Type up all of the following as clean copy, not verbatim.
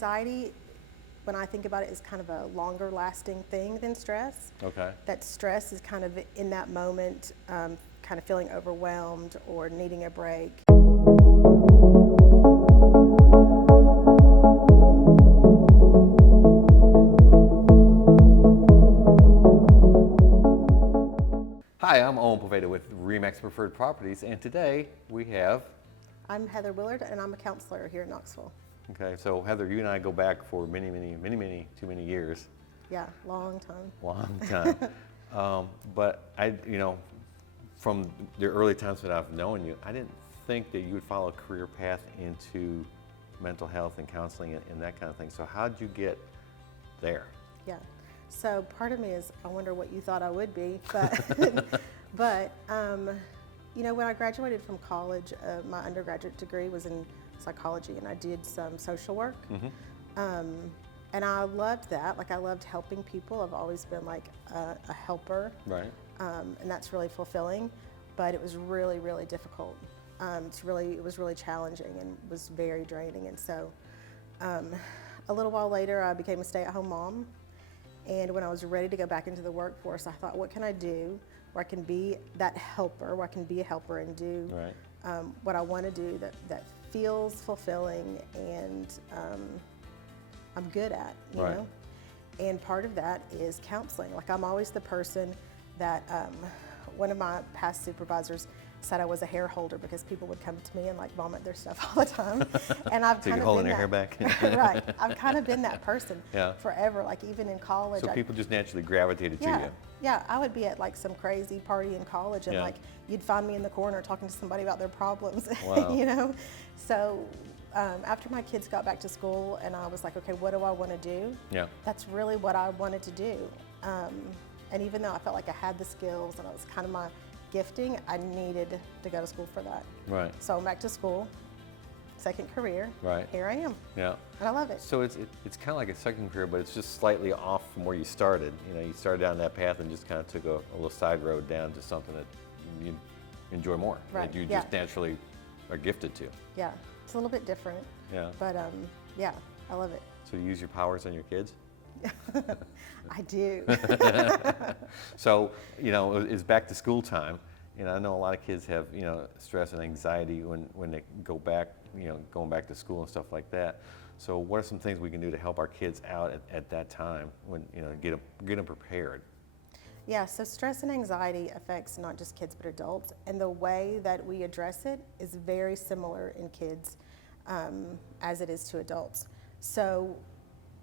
Anxiety, when I think about it, is kind of a longer lasting thing than stress. Okay. That stress is kind of in that moment, kind of feeling overwhelmed or needing a break. Hi, I'm Owen Poveda with Remax Preferred Properties, and today we have, I'm Heather Willard, and I'm a counselor here in Knoxville. okay, so Heather, you and I go back for too many years. Yeah, long time. Long time. But from the early times that I've known you, I didn't think that you would follow a career path into mental health and counseling and that kind of thing. So how did you get there? Yeah. So part of me is, I wonder what you thought I would be, but when I graduated from college, my undergraduate degree was in psychology, and I did some social work. Mm-hmm. And I loved that. Like, I loved helping people. I've always been like a helper. Right. And that's really fulfilling, but it was really, really difficult. It was really challenging and was very draining. And so a little while later, I became a stay-at-home mom. And when I was ready to go back into the workforce, I thought, what can I do where I can be that helper, where I can be a helper and do Right. what I want to do that feels fulfilling and I'm good at, you Right. know? And part of that is counseling. Like, I'm always the person that one of my past supervisors said I was a hair holder because people would come to me and like vomit their stuff all the time. And I've So kind you're of holding been your hair that, back? right. I've kind of been that person Yeah. forever. Like, even in college. So people just naturally gravitated to yeah, you. yeah. I would be at like some crazy party in college, and Yeah. like you'd find me in the corner talking to somebody about their problems. Wow. You know. So after my kids got back to school, and I was like, okay, what do I want to do? Yeah. That's really what I wanted to do. And even though I felt like I had the skills and it was kind of my gifting, I needed to go to school for that. Right. So I'm back to school, second career. Right. Here I am, Yeah. and I love it. So it's kind of like a second career, but it's just slightly off from where you started. You started down that path and just kind of took a little side road down to something that you enjoy more, Right, that you yeah. just naturally are gifted to. Yeah, it's a little bit different, Yeah. but yeah, I love it. So you use your powers on your kids? I do. So, it's back to school time. I know a lot of kids have, stress and anxiety when they go back, going back to school and stuff like that. So what are some things we can do to help our kids out at that time when, get them prepared? Yeah, so stress and anxiety affects not just kids but adults, and the way that we address it is very similar in kids as it is to adults. So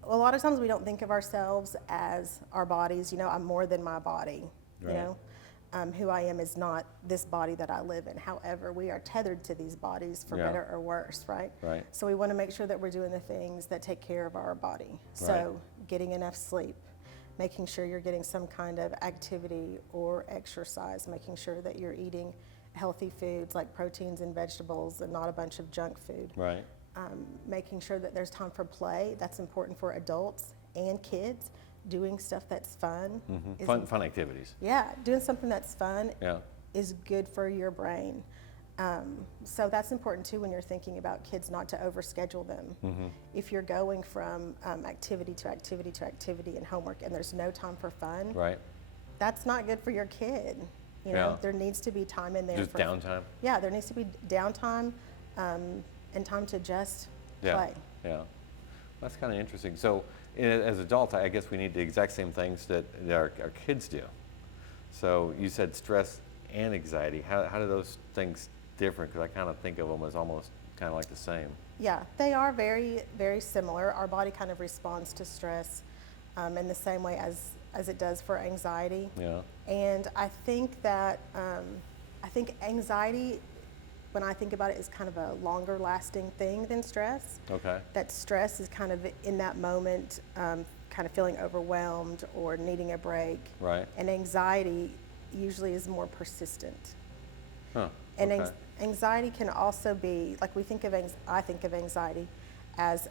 a lot of times we don't think of ourselves as our bodies. I'm more than my body. Right. Who I am is not this body that I live in. However, we are tethered to these bodies for Yeah. better or worse, right? Right. So we want to make sure that we're doing the things that take care of our body. So getting enough sleep, making sure you're getting some kind of activity or exercise, making sure that you're eating healthy foods like proteins and vegetables and not a bunch of junk food. Right. Making sure that there's time for play. That's important for adults and kids. Doing stuff that's fun. Mm-hmm. is Fun activities. Yeah, doing something that's fun Yeah. is good for your brain. So that's important too when you're thinking about kids, not to overschedule them. Mm-hmm. If you're going from activity to activity to activity and homework and there's no time for fun, Right. that's not good for your kid. Yeah. There needs to be time in there Just for downtime. Yeah, there needs to be downtime and time to just Yeah. play. Yeah. That's kind of interesting. So as adults, I guess we need the exact same things that our kids do. So you said stress and anxiety. How do those things differ? Because I kind of think of them as almost kind of like the same. Yeah, they are very, very similar. Our body kind of responds to stress in the same way as it does for anxiety. Yeah. And I think that anxiety, when I think about it, is kind of a longer lasting thing than stress. Okay. That stress is kind of in that moment, kind of feeling overwhelmed or needing a break. Right. And anxiety usually is more persistent. Huh. And Okay. anxiety can also be, like, I think of anxiety as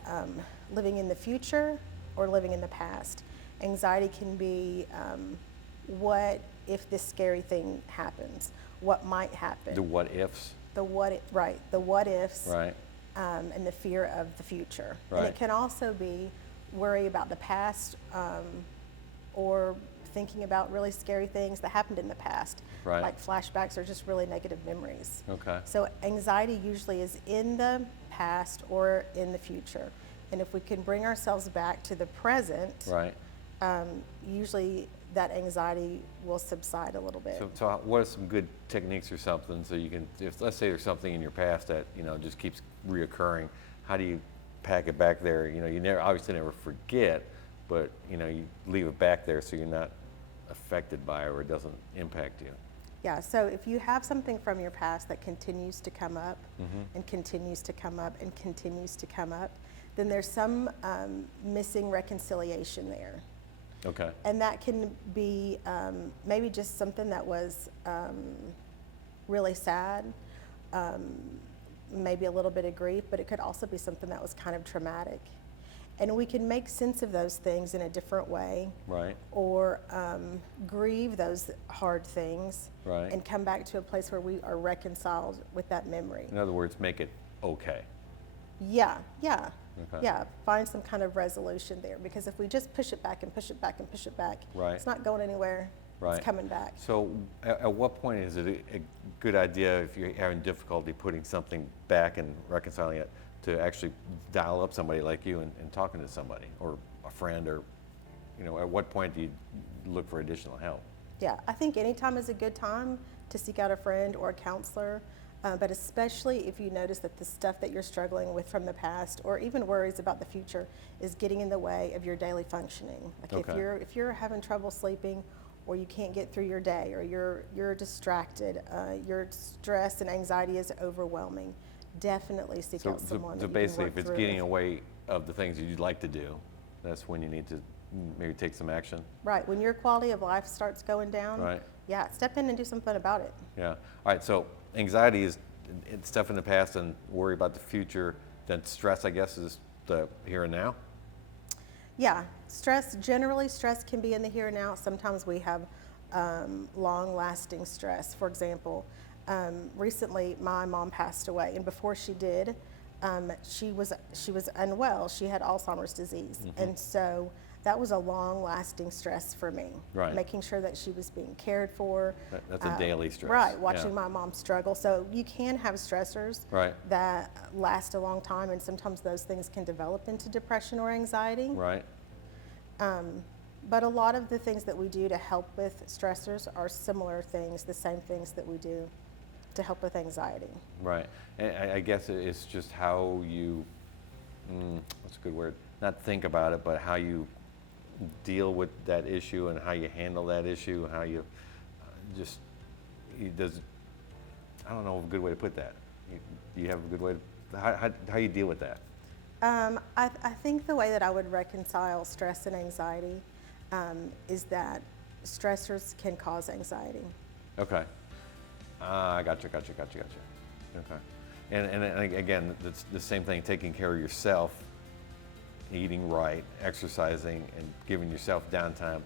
living in the future or living in the past. Anxiety can be, what if this scary thing happens? What might happen? The what ifs. The what ifs. Right. and the fear of the future. Right. And it can also be worry about the past, or thinking about really scary things that happened in the past, Right. like flashbacks or just really negative memories. Okay. So anxiety usually is in the past or in the future. And if we can bring ourselves back to the present, Right. usually that anxiety will subside a little bit. So what are some good techniques or something so you can, if let's say there's something in your past that just keeps reoccurring, how do you pack it back there? You obviously never forget, but you leave it back there so you're not affected by it or it doesn't impact you. Yeah, so if you have something from your past that continues to come up and continues to come up and continues to come up, then there's some missing reconciliation there. Okay. And that can be maybe just something that was really sad, maybe a little bit of grief, but it could also be something that was kind of traumatic. And we can make sense of those things in a different way. Right. Or grieve those hard things. Right. And come back to a place where we are reconciled with that memory. In other words, make it okay. Yeah. Okay. Yeah, find some kind of resolution there, because if we just push it back and push it back and push it back, Right. it's not going anywhere. Right. It's coming back. So at what point is it a good idea, if you're having difficulty putting something back and reconciling it, to actually dial up somebody like you and talking to somebody or a friend, or at what point do you look for additional help? Yeah, I think any time is a good time to seek out a friend or a counselor, but especially if you notice that the stuff that you're struggling with from the past, or even worries about the future, is getting in the way of your daily functioning. Like Okay. if you're having trouble sleeping, or you can't get through your day, or you're distracted, your stress and anxiety is overwhelming, definitely seek out someone. So that you can basically, work if it's through getting with. away of the things that you'd like to do, that's when you need to maybe take some action. Right, when your quality of life starts going down, Right. yeah, step in and do something about it. Yeah. All right. So anxiety is it's stuff in the past and worry about the future. Then stress, I guess, is the here and now. Yeah, generally stress can be in the here and now. Sometimes we have long-lasting stress. For example, recently my mom passed away, and before she did, she was unwell. She had Alzheimer's disease, and so that was a long-lasting stress for me. Right. Making sure that she was being cared for. That's a daily stress. Right, watching Yeah. my mom struggle. So you can have stressors Right. that last a long time, and sometimes those things can develop into depression or anxiety. Right. But a lot of the things that we do to help with stressors are similar things, the same things that we do to help with anxiety. Right. And I guess it's just how you, what's a good word? Not think about it, but how you deal with that issue and how you handle that issue, how you I don't know a good way to put that. You have a good way to, how you deal with that? I think the way that I would reconcile stress and anxiety is that stressors can cause anxiety. Okay. I gotcha. Okay. And again, it's the same thing, taking care of yourself, eating right, exercising, and giving yourself downtime.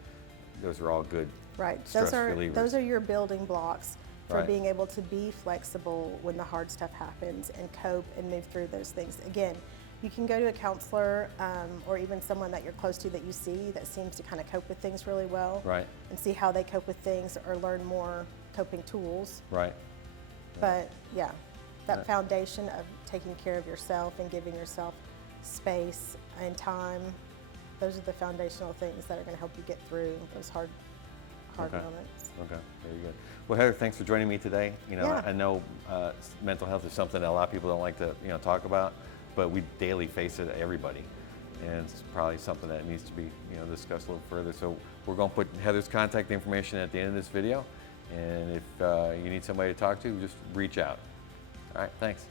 Those are all good Right. stress relievers. Those are your building blocks for Right. being able to be flexible when the hard stuff happens and cope and move through those things. Again, you can go to a counselor or even someone that you're close to that you see that seems to kind of cope with things really well. Right. And see how they cope with things or learn more coping tools. Right. But yeah, that Right. foundation of taking care of yourself and giving yourself space and time, those are the foundational things that are going to help you get through those hard Okay. moments. Okay, very good. Well, Heather, thanks for joining me today. Yeah. I know mental health is something that a lot of people don't like to talk about, but we daily face it, everybody, and it's probably something that needs to be discussed a little further. So we're going to put Heather's contact information at the end of this video, and if you need somebody to talk to, just reach out. All right, thanks.